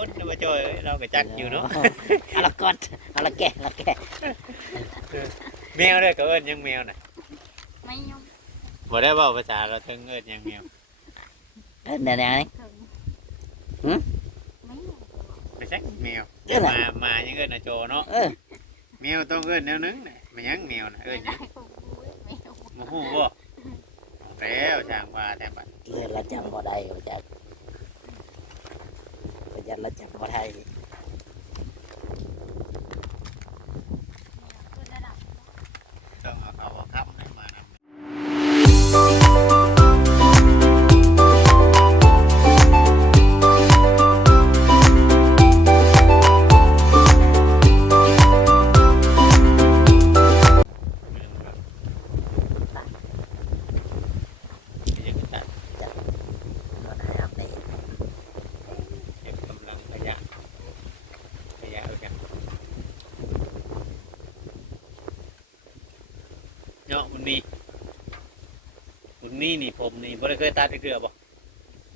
คนมาจอยเราก็จักอยู่เนาะ เอาละกอดเอาละแกะละแกะ แมวเด้อก็เอิ้นยังแมวน่ะ ไม่ยอม บ่ได้เว้าภาษาเราถึงเอิ้นยังแมว เดี๋ยวนี้ ถึงไม่ยอม ไม่ใช่แมว เอิ้นอะไร มายังเอิ้นนะโจเนาะ แมวต้องเอิ้นแนวนึงน่ะมันยังแมวน่ะเอิ้นหยัง ไม่ยอม บ่ฮู้บ่แล้วช่างว่าแต่บัด เรื่องละจำบ่ได้ประจักประจักละจำบ่ได้ คุณระดับ ต้องเอาคำให้มานำ รถหามนี่ เก็บกำลังขยะเอากันเนาะมันมีนี่ผมนี่บ่ได้เคยตัดเกลือบ่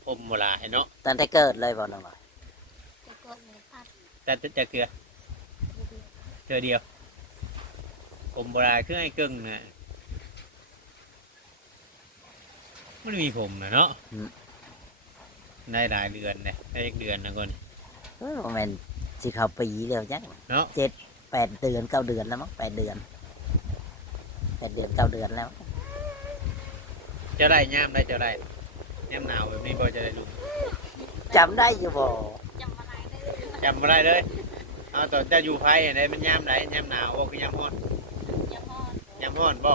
ผมบ่หลายเนาะ ตั้งแต่เกิดเลยบ่น้องหน่อย จะเกิดในภาพ ตัดแต่เกลือเทื่อเดียวผมบ่หลายคือไอ้กึ่งน่ะมันมีผมน่ะเนาะได้หลายเดือนเลยได้อีกเดือนนะคน บ่แม่นสิเข้าปีแล้วจัง เนาะ 8 เดือน 9 เดือนแล้วมั้ง8 เดือน 8 เดือน 9 เดือนแล้ว จะได้ย่ามได้จะได้ย่ามหนาวแบบนี้บ่จะได้รู้ จำได้อยู่บ่ จำอะไรได้ จำบ่ได้เลยเอาตอนจะอยู่ไผอันใดมันย่ามไหนย่ามหนาวบ่คือย่ามร้อน ยังพอด ย่ามร้อนบ่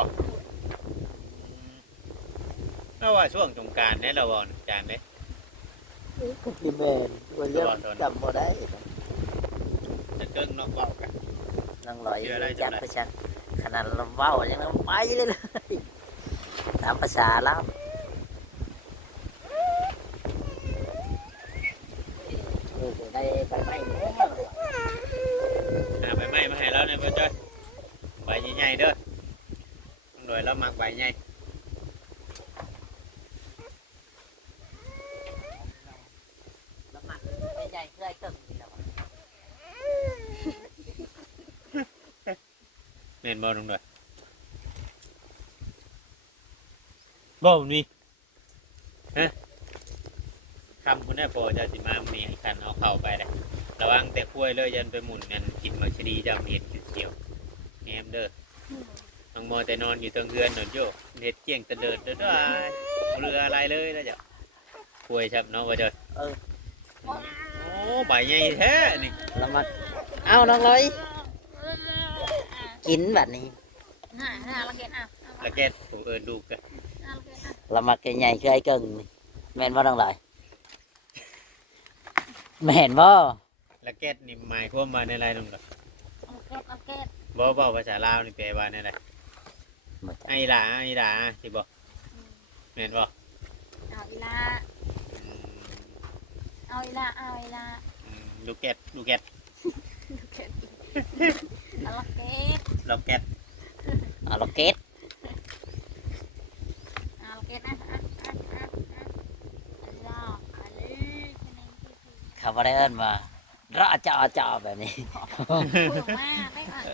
แล้วว่าช่วงสงกรานต์เนี่ยเราบ่จานเด้ ก็คือแม่นบ่เรื่องจำบ่ได้ จะเกิงนอกเว้ากัน น้องลอย เชื่อได้ จัก จำได้ ประชันขนาดเราเว้ายังไปเลยตามภาษาแล้วได้ไปไหม ใบไม้มาให้เราเนี่ยบ่จ้อยใบใหญ่ๆเด้อต้องโดยเรามักใบใหญ่ ละมัดใหญ่ๆคือไอ้เกิงนี่แหละ แม่นบ่ตรงด้วยบ่มันมีฮะคำคุณแม่พอจะสิมามีให้คันเอาเข้าไปเลยระวังแต่กล้วยเลยยันไปหมุนกันกินมักชะดีจำเห็ดเขียวแงมเด้อน้องโมแต่นอนอยู่ตรงเรือนหนอนโยเห็ดเกี่ยงตะเดิดเด้อด้วยเรืออะไรเลยนะจ๊ะกล้วยชับเนาะว่าเจ้าโอ้ใบใหญ่แท้นี่ ละมัดเอาน้องลอยกินแบบนี้ ละเกตอ่ะ ละแกดผู้เอิญดูกัน ละเกตอ่ะ ละมัดใหญ่ๆคือไอ้เกิงนี่แม่นบ่น้องลอยแม่นบ่ ละแกดนี่หมายความว่าในอะไรนุ่งกับ ละเกต บ่ภาษาลาวนี่แปลว่าในอะไรไอ้หล่าสิบ่แม่นบ่ เอาอีลาเอาอีลาเอาอีลา ลูกแกด ละเกตละเกต ลูกแกด เอาล็อกเก็ต เอาละเกตนะอ่ะลาอันนี้ เขาบ่ได้เอิ้นว่าระจ่อแบบนี้ มาได้อ่ะ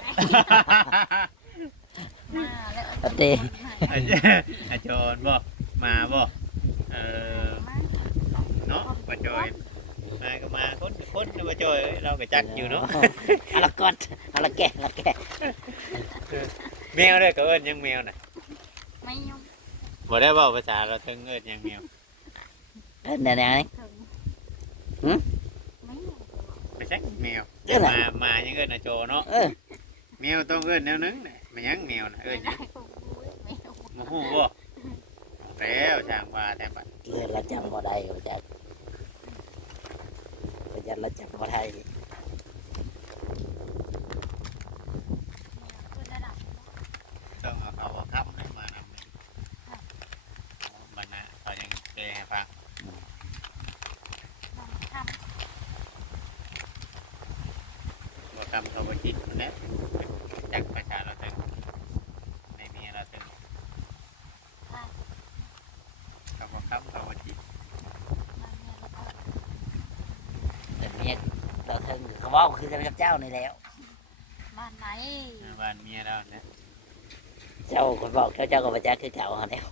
มาแล้ว อันเด อาจารย์บ่มาบ่เนาะมาจอยมาก็มาคนมาจอยเราก็จักอยู่เนาะ เอาละกอดเอาละแกะละแกะ แมวเด้อก็เอิ้นยังแมวน่ะ ไม่ยอม บ่ได้เว้าภาษาเราถึงเอิ้นยังแมว เอิ้นได้ไหน ถึงไม่ยอม ไม่ใช่แมว เอิ้นอะไร มายังเอิ้นอาโจเนาะ แมวต้องเอิ้นแนวนึงน่ะมันยังแมวน่ะเอิ้นหยัง ไม่ยอม บ่ฮู้บ่แล้วช่างว่าแต่บัด เรื่องละจำบ่ได้ประจักประจักละจำบ่ได้ คุณระดับ ต้องเอาคำให้มานำบัดน่ะเขายังแปลให้ฟัง ทำ บ่คำเขาบ่คิดนั่นแหละจักภาษาเราถึงในเมียเราถึงเขาบ่คำเขาบ่คิด แต่เมีย ว้าวคือกันกับเจ้านี่แล้ว บ้านไหน บ้านเมียเราเนี่ย เจ้าคนบอกเจ้าก็มาจากคือเก่าเขาแล้ว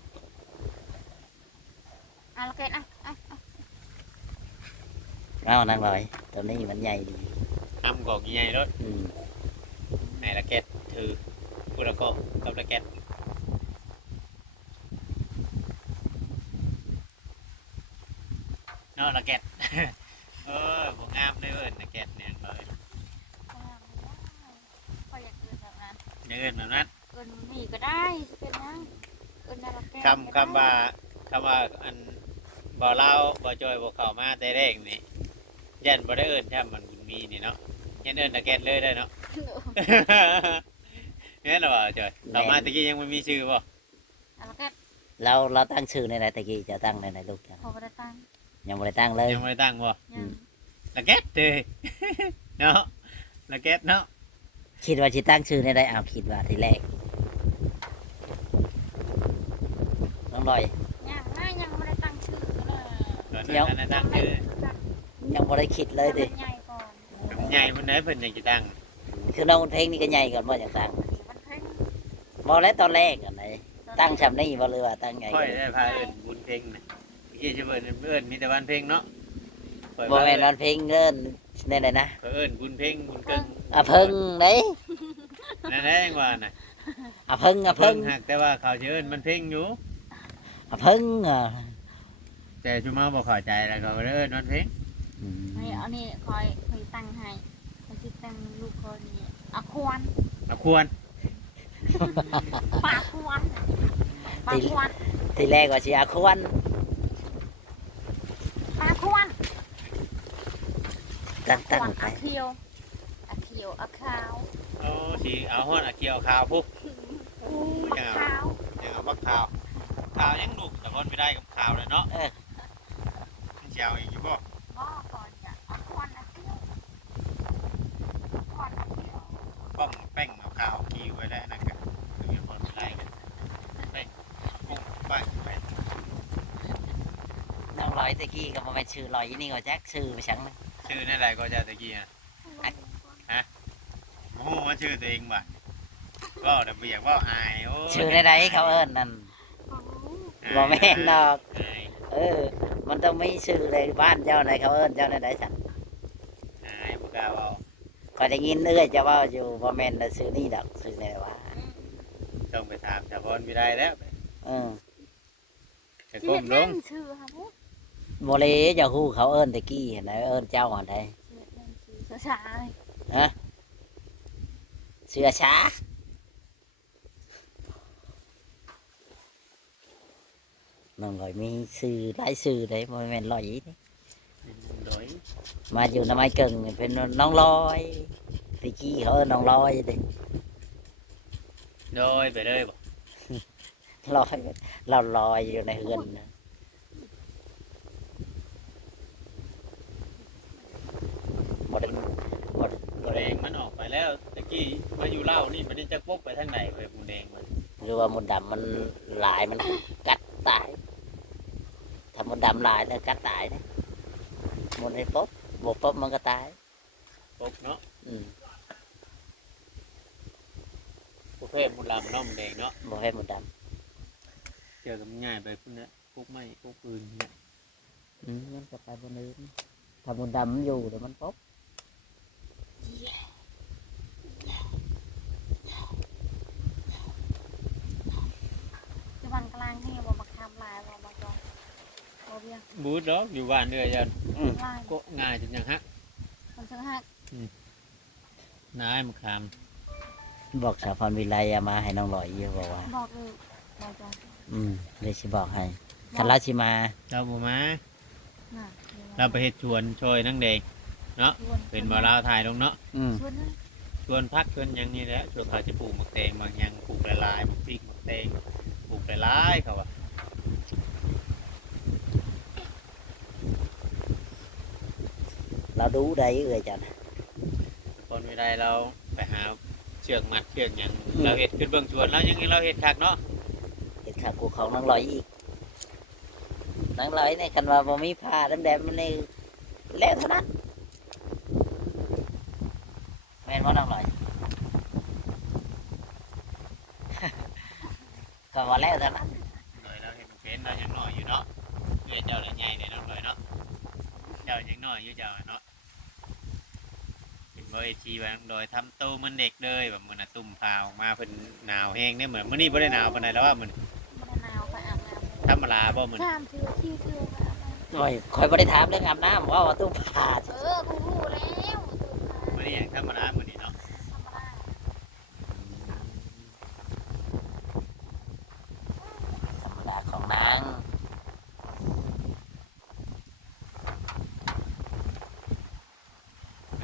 เราเก็ตเอานั่งลอยตัวนี้มันใหญ่ดี ทำกอกใหญ่รถ อืม ไหนละแกตถือกูละก็กับละแกตเนาะละแกต ผมงามเลยเว้ยละแกตเนี่ยเลย ก็อยากเกินแบบนั้น เดินแบบนั้น เกินมีก็ได้เป็นนะเกินนาฬิกา คำว่าอันบ่เล่าบ่จอยบ่เข้ามาแต่แรกนี่ยันบ่ได้เอิ้นแท้มันบุญมีนี่เนาะยันเอิ้นละแกตเลยได้เนาะ แม่นบ่จอยเรามาตะกี้ยังไม่มีชื่อบ่ เราเก็ต เราตั้งชื่อในไหนตะกี้จะตั้งในไหนลูกจ้ะ พอได้ตัง ยังไม่ได้ตั้งเลย ยังไม่ได้ตั้งบ่ ยัง ละแกตเด้เนาะละแกตเนาะ คิดว่าจะตั้งชื่อในไหนเอาคิดว่าทีแรกน้องลอย ยังไม่ได้ตั้งชื่อเลย ก่อนนั้นนะตั้งชื่อ ยังไม่ได้คิดเลยดิ ใหญ่ก่อน ใหญ่มันไหนเพิ่นยังจะตั้ง คือน้องเพลงนี่ก็ใหญ่ก่อนบ่อย่างตั้ง มันเพ่ง บ่แล้วตอนแรกอันไหนตั้งชำนี่บ่เลยว่าตั้งไง ค่อยได้พาเอิ้นบุญเพ็งน่ะที่จะเอิ้นมีแต่วันเพ็งเนาะค่อย บ่แม่นวันเพลงเอิ้นในไหนนะ เอิ้นบุญเพ็งบุญเกิง อ่ะเพิ่งเด้ นั่นแหละจังว่าน่ะ อ่ะเพิ่งอ่ะ เพิ่ เพิ่ ง ง หักแต่ว่าเขาสิเอิ้นมันเพ็งอยู่ อ่ะเพิ่งอ่ะ แต่ชุมาบ่เข้าใจแล้วก็เอิ้นวันเพ็ง นี่อันนี้คอยตั้งให้คอยตั้งลูกคนนี้ควร เอาควร ปากควรปากควร ทีแรกว่าสิอาควร ปากควร ตั้งไป อาเขียวอาขาว โอ้สิเอาฮ้อนเอาเกี่ยวขาวพุก ขาว ยังเอาบักขาวขาวยังดุแต่คนไม่ได้กับขาวเลยเนาะเจ้าอีกอยู่บ่ ก็ก่อนจะควรอาเขียวควรอาเขียว ป้องแป้งเอาขาวกีไว้แล้วนั่นก็คือคนไม่ได้กันแป้งกุ้งป้ายไป น้องลอยตะกี้ก็บ่แม่นชื่อลอยอีนี่ก็จักชื่อไปชังนึง ชื่อนั่นแหละก็จะตะกี้อ่ะโอ้ว่าชื่อตัวเองบ่ก็ระเบียบว่าอายโอ้ ชื่อใดๆเขาเอิ้นนั่นบ่แม่นดอก อาย มันต้องมีชื่อเลยบ้านเจ้าไหนเขาเอิ้นเจ้าใดๆฉัน อายบ่กล้าเว้า ก็ได้ยินเอ้อยจะเว่าอยู่บ่แม่นชื่อนี่ดอกชื่อไหนว่า ต้องไปถามชาวบ้านไม่ได้แล้ว เออ จะก้มลง ชื่อค่ะพวก บ่เลยจะฮู้เขาเอิ้นตะกี้เห็นไหมเอิ้นเจ้าอันใด ชื่อชาเลย เสือช้าน้องลอยมีชื่อหลายชื่อเลยบ่แม่นลอยอีนี่ โดย มาอยู่น้ำไม้เกิงเป็นน้องลอยตะกี้เขาเอิ้นน้องลอยเด้ โดยไปเลยบ่ ลอยเราลอยอยู่ในเฮือนนะบ่ได้บ่ได้ หมูแดงมันออกไปแล้วตะกี้มาอยู่เล่าวนี่มันจะปกไปทางไหนไปหมูแดงมัน หรือว่ามดดำมันหลายมันกัดตายถ้ามดดำหลายแล้วกัดตายนะมดให้ป๊บบกป๊บมันก็ตาย ปกเนาะ อืม ประเภทหมูลำเนาะหมูแดงเนาะ บให้มดด เจอกันง่ายไปพุ่นเนี้ยพวกไม้พวกปืนเนี่ย ำมันก็ไปบนอื่นถ้ามดดำมันอยู่เดี๋ยวมันป๊บ ที่วันกลางนี่บอกมาทำลายบอกมาจองบอกเบี้ย บูดดอกอยู่บ้านเดือยยัน ลาย ก็ง่ายจนยังฮะ มันชื่อฮัก นายมันค บอกสาวพรวิไลเอามาให้น้องลอยอยู่บอกว่า บอกเลยบอกจอง เลยสิบอกให้คันเราสิมา ำเราบ่มา น่ะ เราไปเฮ็ดชวนช่วยนั่งแดงเป็นบ่อลาวถ่ายลงเนาะ ชวนนะ ชวนพักชวนหยังนี่แหละชวนเขาจะปลูกหมักแตงบางหยังปลูกหลายๆหมักพริกหมักแตงปลูกหลายๆเขาว่า เราดูได้เอ่ยจัน คนไม่ได้เราไปหาเชือกมัดเชือกหยังเราเฮ็ดขึ้นเบื้องชวนแล้วยังเราเฮ็ดคักเนาะ เห็นขากูของน้องลอยอีกน้องลอยในคันว่าบ่มีผ้าดำๆมันนี่แล้วเท่านั้น ม่นบ่น้องลอย ก็ว่าแล้วเท่านั้น เลยเราเห็นเป็นเรายังน้อยอยู่เนาะเรียนเจ้าเลยใหญ่เลยน้องเลยเนาะเจ้ายังน้อยอยู่เจ้าเนาะเป็นบริทีว่าน้องโดยทำโตเหมันเด็กเลยแบบมันน่ะตุ่มพาวมาเพิ่นหนาวแห้งเนี่ยเหมือนมื้อนี้บ่ได้หนาวปานใดแล้วว่ามัน บ่ได้หนาวไปอาบน้ ธรรมดาบ่มัน ำ3เทื่อ4เทื่อไปอาบน้ โอ้ยคอยบ่ได้ถามเรื่องอาบน้ำว่าตู้ผ้า ำกูรู้แล้วตื่นมา มื้อนี้อย่างธรรมดามื้อนี้เนาะ ธรรมดา ธรรมดาของนาง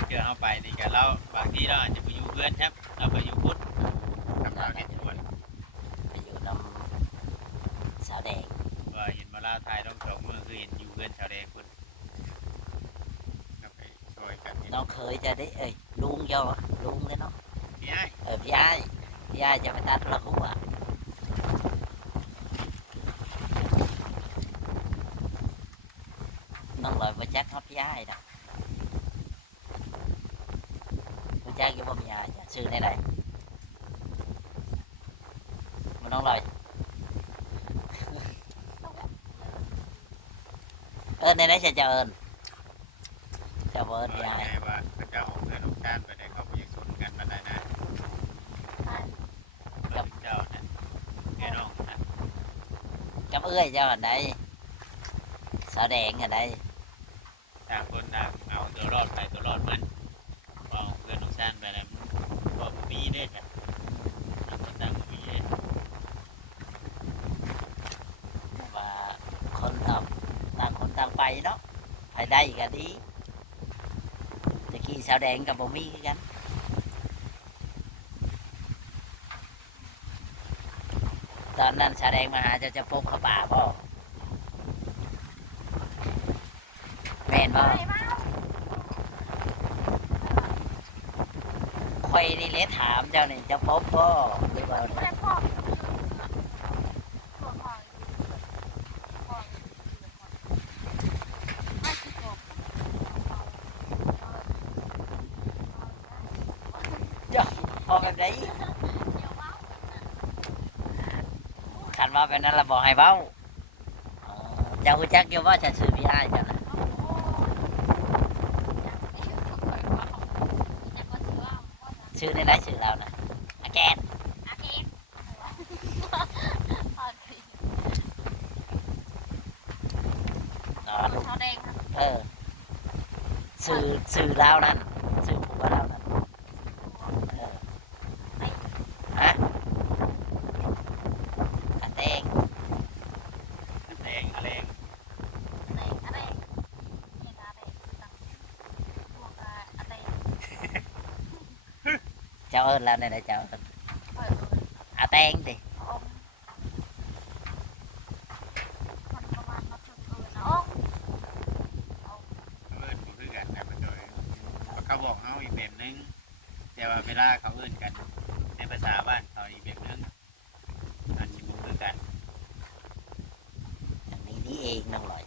เจอเอาไปนี่ก็เราบางทีเราอาจจะไปอยู่เพื่อนครับเราไปอยู่พุทธกับเราเห็นชวน ไปอยู่น้ำสาวแดง ว่าเห็นมาล่าทายต้องสองมือคือเห็นอยู่เพื่อนชาวแดงคนก็ไปช่วยกัน น้องเคยจะได้ลุงเจ้าลุงเลยเนาะ พี่ไอ้ พี่อ้ายจะไปตัดระหัวน้องลอยมาจักครับพี่อ้ายนะผู้จ้างอยู่บ่มีอ้ายจะซื้อได้ไหนมันน้องลอย ในไหนจะเอิญจะเอิญพี่อ้าย ไงว่าเขาจะเอาเพื่อนของชาติไปได้เขาไปสนกันมาได้นะกับเจ้าเนี่ยแกน้องนะ กับเอ้ยเจ้าอันใดสาวแดงอันใด ต่างคนต่างเอาตัวรอดไปตัวรอดมันเอาเพื่อนของชาติไปแล้วก็มีได้จ้ะต่างคนต่างมีได้ ว่าคนต่างคนต่างไปเนาะไปได้ก็ดีตะกี้สาวแดงกับบ่มีคือกันตอนนั้นสาวแดงมาหาจะพบเขาป่าบ่แม่นบ่ ไปมา ข่อยนี่เลยถามเจ้านี่จะพบบ่หรือว่า บ่ได้พ่อพ่อพ่อพ่อไม่สิจบ พอแบบไหนคันว่าแบบนั้นเราบอกให้เบ้าอ๋อเจ้าฮู้จักอยู่ว่าจะซื้อพี่อ้ายเจ้านะชื่อในไหนชื่อเรานะอาแกนอ๋อลูกเออชื่อเรานั่นชื่อผัวเรานั่นเออฮะอาแตง แรงแรง เจ้าเอิญเราในไหนเจ้าเอิญอาแตงดิ เอิ้นบ่คือกันนะมันโดยเขาบอกเอาอีกแบบนึงแต่ว่าเวลาเขาเอิ้นกันในภาษาบ้านเขาอีกแบบนึงอาจจะบ่คือกัน อย่างนี้นี่เองน้องลอย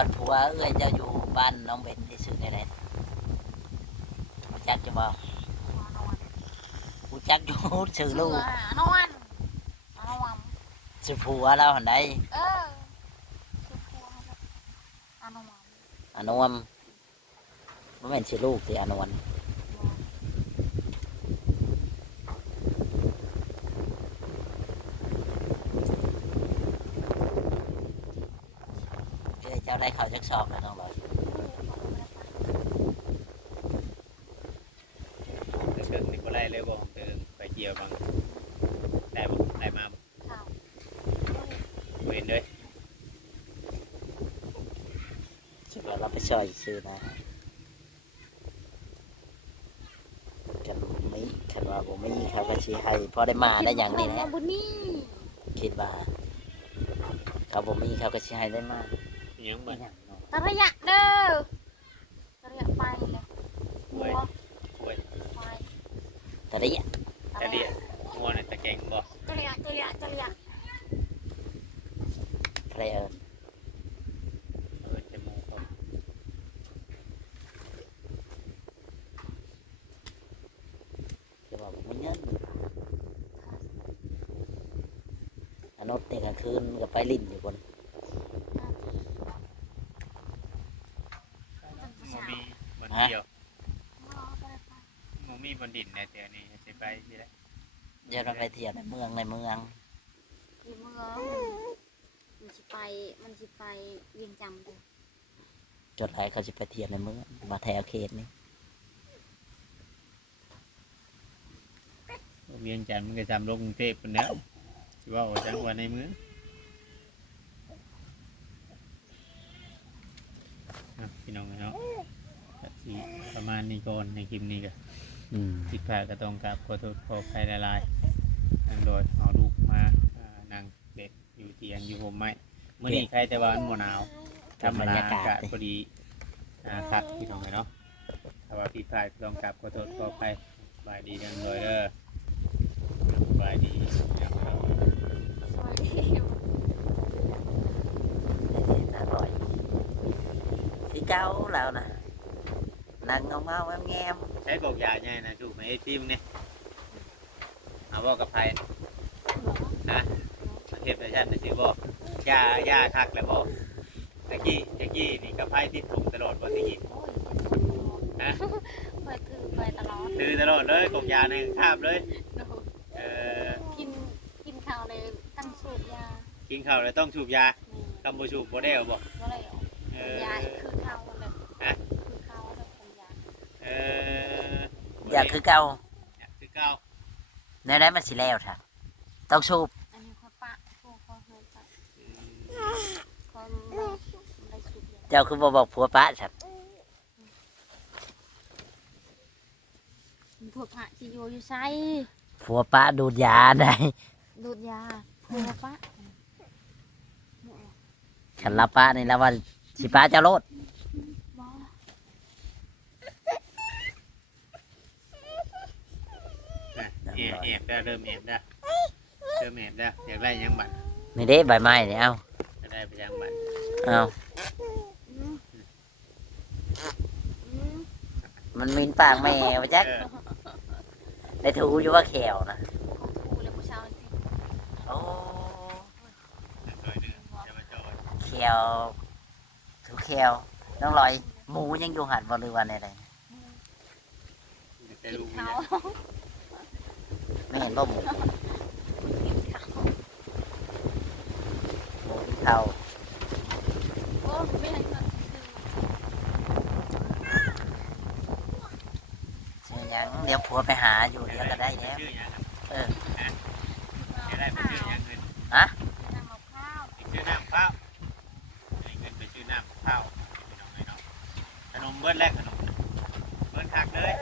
บัดผัวเอ้ยเจ้าอยู่บ้านน้องเบนที่ซื้อในไหนรู้จักจะบอกรู้จักอยู่ชื่อลูก นอน ชื่อผัวเราหันใด ชื่อพัวอนุม อานวมไม่เป็นชื่อลูกที่อานวลเอ้ยเจ้าได้เขาจักสอบแล้วน้องลอย แต่เชิงนี่บ่ได้เลยบ่เติมไปเกี่ยวบางได้บ่ได้มาบ่เห็นเลย ชื่อว่าเราไปช่วยชื่อนะกันไม่คันว่าผมไม่เขาก็ชี้ให้พอได้มาได้อย่างนี้นะ บุญมี คิดว่าเขาบ่มีเขาก็สิให้ได้มาก ยัง ไม่ บ่ หยังเนาะ ตะระยะเด้อตะระยะไปเลยหัว โอ้ย ไป แต่ได้ยะ แต่เดียวงัวน่ะตะแกงบ่ ตะระยะ ใครเอิ้น ถในกลางคืนก็ไปลิ้นอยู่บน บ่มีบนเดียวบ่มีบนดินในเทื่อนี้สิไปสิได้ เดี๋ยวเราไปเที่ยวในเมือง ที่เมืองมันสิไปเวียงจันทน์เด้อ จดไรเขาจะไปเที่ยวในเมืองมาแถวเขตนี้ เวียงจันทน์มันก็จำลงกรุงเทพพุ่นแล้วสิว่าจังหวัดในเมืองพี่น้องเนาะก็สิประมาณนี้ก่อนในคลิปนี้ก็ ผิดพลาดก็ต้องกราบขอโทษขออภัยหลายๆนั่งโดยเอาลูกมานั่งเด็ดอยู่เตียงอยู่ห่มไม้เมื่อนี้ใครแต่ว่ามันบ่หนาวธรรมดาอากาศพอดีคักพี่น้องเนาะถ้าว่าผิดพลาดก็ต้องกราบขอโทษขออภัยสบายดีนั่งโดยเด้อสบายดีนะครับ สวัสดี อร่อยที่เก้าแล้วนะนั่งเงาแง้ม ใช้กอกยาใหญ่นะชูไม่ให้ติ้มเนี่ยเอาบอกกับไผนะประเทศประชาติสิบอกยาคักแล้วบอกตะกี้นี่กับไผติดถุงตลอดบ่ตะกี้ โอ้ย นะ ไปถือไปตลอด ถือตลอดเลยกอกยาในคาบเลย โดน เออ กินข้าวเลยตั้งสูบยา กินข้าวแล้วต้องสูบยา นี่ คำบ่สูบบ่ได้บ่ ก็เลยเอา เออย าคือข้าวเลย ฮะ คือข้าวเลยเป็นยา เออ อยากคือเก่า อยากคือเก่า ในนั้นมันสิแล้วท่ะต้องสูบ อันนี้ข้อปะพวกข้อเฮยปะ อืม ข้อได้สูบยา เจ้าคือบ่บอกผัวป้าฉัน พวกพระที่อยู่ไซ ผัวป้าดูดยาได้ ดูดยาพวกปะ ฉันรับป้านี่แล้วว่าสิป้าเจ้าโลด บ่ แอบได้เริ่มแอบได้เริ่มแอบได้อยากได้ยังบัตร นี่เด้ใบไม้นี่เอา จะได้ไปยังบัตร เอา อืมอืม มันมีนปากแม่วะจัก เออ ได้ถูอยู่ว่าแขวนะ ของถูเลยผู้ชายจริง โอ้ หน่อยหนึงจะมาจอด แขวถูแขวน้องลอยหมูยังอยู่หันบ่หรือวันอะไร แต่ กิน ลูก เขา ไม่เห็นว่าหมู กินเขา หมูที่เท่า โอ้ไม่ให้เงินซื้อ ชื่อหยังเดี๋ยวผัวไปหาอยู่เดี๋ยวก็ได้แล้ว ชื่อยัง เออ จะได้ไปชื่อยังเงิน ฮะ น้ำมะพร้าว ไปชื่อน้ำข้าวให้เงินไปชื่อน้ำข้าวพี่น้องเนาะขนมเบิดแรกขนมเบิดคักเลย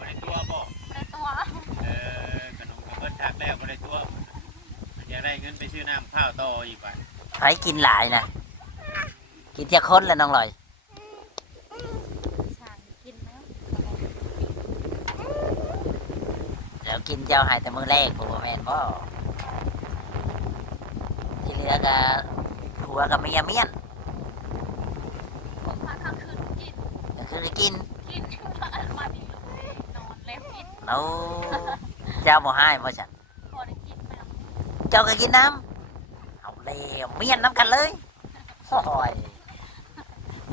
บริตัวบ่ ในตัว ขนมก็เบิดคักแล้วบริตัวอยากได้เงินไปชื่อน้ำข้าวต่ออีกบัด ไผกินหลายนะกินเที่ยคนแล้วน้องลอย ฉางกินแล้ว เดี๋ยวกินเจ้าหายแต่มือแรกผัวแม่นบ่ที่เหลือก็ผัวกับเมียเมียน ผมมาข้างคืนกิน ก็คือได้กิน กินมาดีนอนแล้วกิน แล้วเจ้าบ่ให้บ่ฉัน พอได้กินแล้ว เจ้าก็กินน้ำเอาแล้วเมียนน้ำกันเลยโอ้ย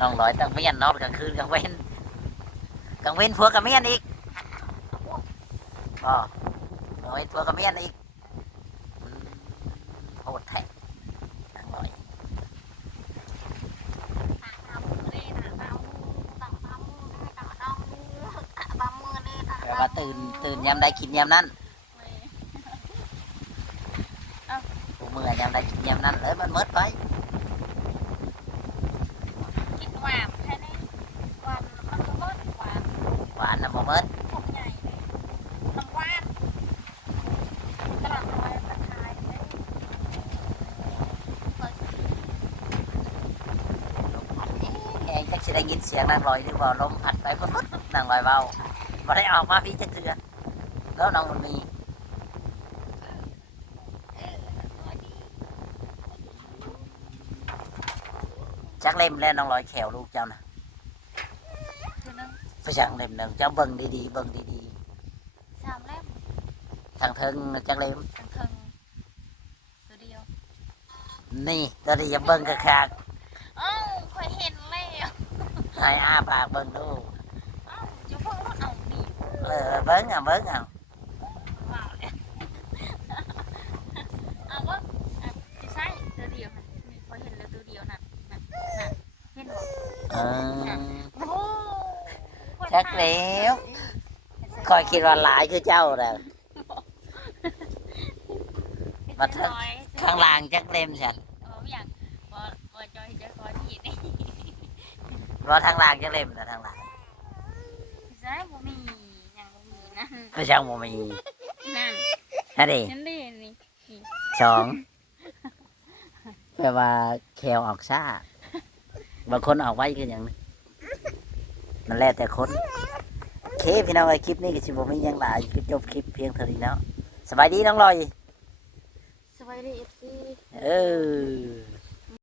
น้องลอยตั้งเมียนนอนกลางคืนกลางเว้นผัวกับเมียนอีกอ๋อกลางเว้นผัวกับเมียนอีกอืมโหดแท้น้องลอย ต่างทำเลยนะเราต่างทำเลยต่างน้องบางมือเลยต่าง แปลว่าตื่นยามใดกินยามนั้นกูเมื่อยามใดกินยามนั้นเลยมันหมดไป กินหวานแค่นี้หวานมันก็เบิดหวาน หวานนะบ่หมด ผมใหญ่เลยน้ำหวานตลาดน้อยตะไคร้เลยเปิด เองจักสิได้ยินเสียงนางลอยหรือว่าลมพัดไปบ่หมดนางลอยเบาบ่ได้ออกมาพี่จักเทื่อแล้วน้องมันมีจักเล่มแล้วน้องลอยแขวลูกเจ้านะ คือนึง ไปจังเล่มหนึ่งเจ้าเบิ่งดีๆเบิ่งดี สามเล่ม ๆทางเทิงจักเล่ม ทั้งเทิง นี่ตัวนี้อย่าเบิ่งกระคาก เอ้าคอยเห็นแล้ว ให้อ้าปากเบิ่งดู เอ้าจะเพิ่งรถเอาดิ เบิ่งเอาเบิ่งเอา ว้าวเลยเอาว่าจะใช่ตัวเดียวค่ะนี่คอยเห็นแล้วตัวเดียวน่ะเห็นบ่ เออ โอ้โห จักแล้วคอยคิดว่าหลายคือเจ้าแหละมาเถอะข้างล่างจักเล่มฉัน อย่างบ่จอยจะคอยที่นี่ ว่าทางล่างจักเล่มนะทางล่าง ใช่บ่มียังบ่มีนะ ก็ช่างบ่มี นั่น นั่นดิ ฉันได้นี่ สองแปลว่าแควออกซ่าบางคนออกไว้ก็อย่างนั้นมันแล้วแต่คนโอเคพี่น้องไอ้คลิปนี้ก็สิบ่มีหยังหลายคือจบคลิปเพียงเท่านี้แล้วสบายดีน้องลอย สบายดีเอฟซี เออ